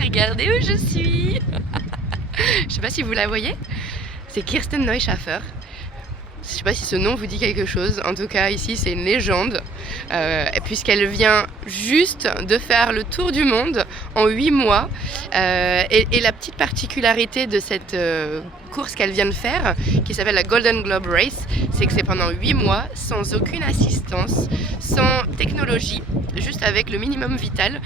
Regardez où je suis. Je sais pas si vous la voyez. C'est Kirsten Neuschafer. Je sais pas si ce nom vous dit quelque chose. En tout cas, ici, c'est une légende. Puisqu'elle vient juste de faire le tour du monde en 8 mois. Et la petite particularité de cette course qu'elle vient de faire, qui s'appelle la Golden Globe Race, c'est que c'est pendant 8 mois, sans aucune assistance, sans technologie, juste avec le minimum vital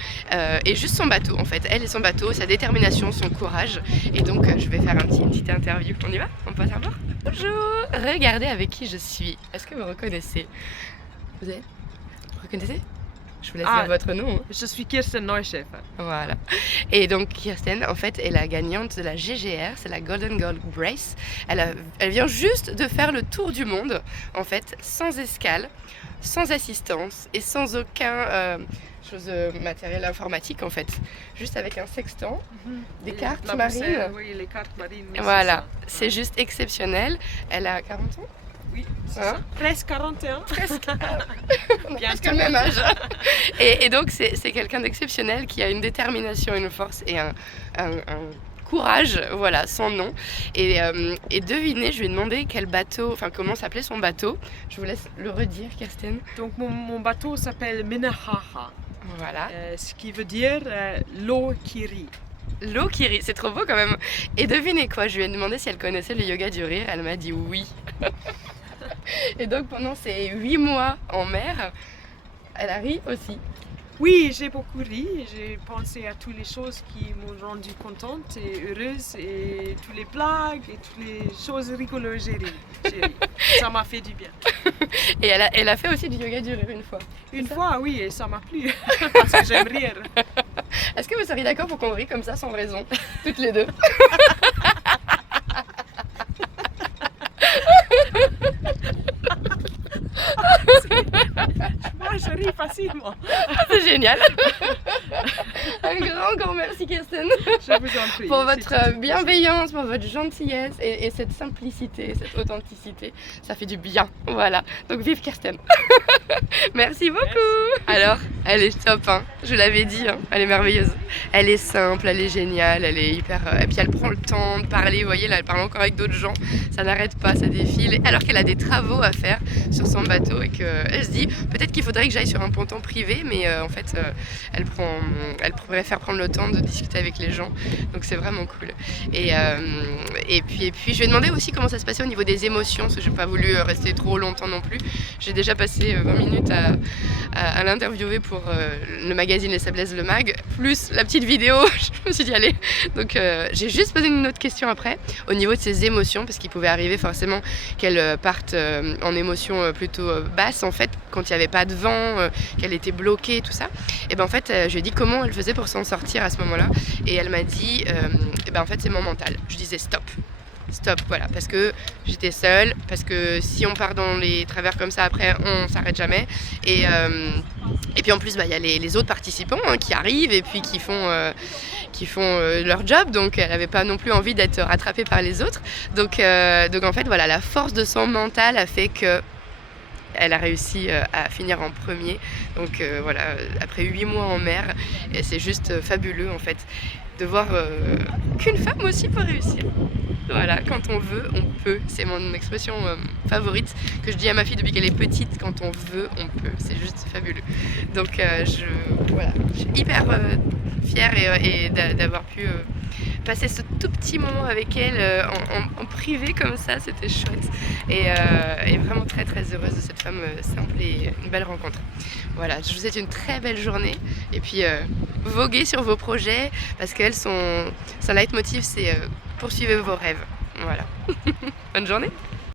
et juste son bateau en fait. Elle et son bateau, sa détermination, son courage. Et donc je vais faire une petite interview. On y va? On passe à bord? Bonjour! Regardez avec qui je suis. Est-ce que vous reconnaissez? Vous reconnaissez? Je vous laisse dire votre nom. Je suis Kirsten Neuschafer. Voilà. Et donc Kirsten, en fait, est la gagnante de la GGR, c'est la Golden Globe Race. Elle vient juste de faire le tour du monde, en fait, sans escale, sans assistance et sans aucun matériel informatique, en fait. Juste avec un sextant, des cartes marines. Oui, les cartes marines. Voilà, c'est juste exceptionnel. Elle a 40 ans? Oui, c'est ça. Presque 41. Presque. On a Bien presque le même âge. Et donc c'est quelqu'un d'exceptionnel qui a une détermination, une force et un courage, voilà, sans nom. Et devinez, je lui ai demandé quel bateau, enfin comment s'appelait son bateau. Je vous laisse le redire, Kirsten. Donc mon bateau s'appelle Minnehaha. Voilà. Ce qui veut dire l'eau qui rit. L'eau qui rit, c'est trop beau quand même. Et devinez quoi, je lui ai demandé si elle connaissait le yoga du rire, elle m'a dit oui. Et donc pendant ces 8 mois en mer, elle a ri aussi. Oui, j'ai beaucoup ri, j'ai pensé à toutes les choses qui m'ont rendue contente et heureuse et toutes les blagues et toutes les choses rigolotes, j'ai ri. Ça m'a fait du bien. Et elle a fait aussi du yoga du rire une fois. Une fois, oui, et ça m'a plu, parce que j'aime rire. Est-ce que vous seriez d'accord pour qu'on rit comme ça sans raison, toutes les deux? Moi, je ris facilement. C'est génial. Un grand merci Kirsten. Je vous en prie. Pour votre bienveillance, pour votre gentillesse et cette simplicité, cette authenticité. Ça fait du bien. Voilà. Donc vive Kirsten. Merci beaucoup. Merci. Alors, elle est top, hein. Je vous l'avais dit, hein. Elle est merveilleuse. Elle est simple, elle est géniale, elle est hyper... Et puis elle prend le temps de parler, vous voyez, là elle parle encore avec d'autres gens. Ça n'arrête pas, ça défile. Alors qu'elle a des travaux à faire sur son bateau et qu'elle se dit peut-être qu'il faudrait que j'aille sur un ponton privé, mais en fait elle préfère prendre le temps de discuter avec les gens, donc c'est vraiment cool. Et puis je lui ai demandé aussi comment ça se passait au niveau des émotions, parce que j'ai pas voulu rester trop longtemps non plus. J'ai déjà passé 20 minutes à l'interviewer pour le magazine Les Sablesses Le Mag, plus la petite vidéo. Je me suis dit allez, donc j'ai juste posé une autre question après au niveau de ses émotions, parce qu'il pouvait arriver forcément qu'elle parte en émotions plutôt basses en fait, quand il n'y avait pas de vent, qu'elle était bloquée, tout ça. Et ben en fait je lui ai dit comment elle faisait pour s'en sortir à ce moment-là, et elle m'a dit et ben en fait c'est mon mental. Je disais stop, voilà, parce que j'étais seule, parce que si on part dans les travers comme ça après on s'arrête jamais, et puis en plus bah, y a les autres participants hein, qui arrivent et puis qui font leur job, donc elle n'avait pas non plus envie d'être rattrapée par les autres, donc en fait voilà, la force de son mental a fait que elle a réussi à finir en premier, donc voilà, après 8 mois en mer, et c'est juste fabuleux en fait de voir qu'une femme aussi peut réussir. Voilà, quand on veut, on peut. C'est mon expression favorite que je dis à ma fille depuis qu'elle est petite. Quand on veut, on peut. C'est juste fabuleux. Donc je suis hyper fière et d'avoir pu passer ce tout petit moment avec elle en privé comme ça. C'était chouette. Et vraiment très très heureuse de cette femme simple et une belle rencontre. Voilà, je vous souhaite une très belle journée. Et puis voguez sur vos projets, parce qu'elle, son leitmotiv c'est poursuivez vos rêves. Voilà. Bonne journée.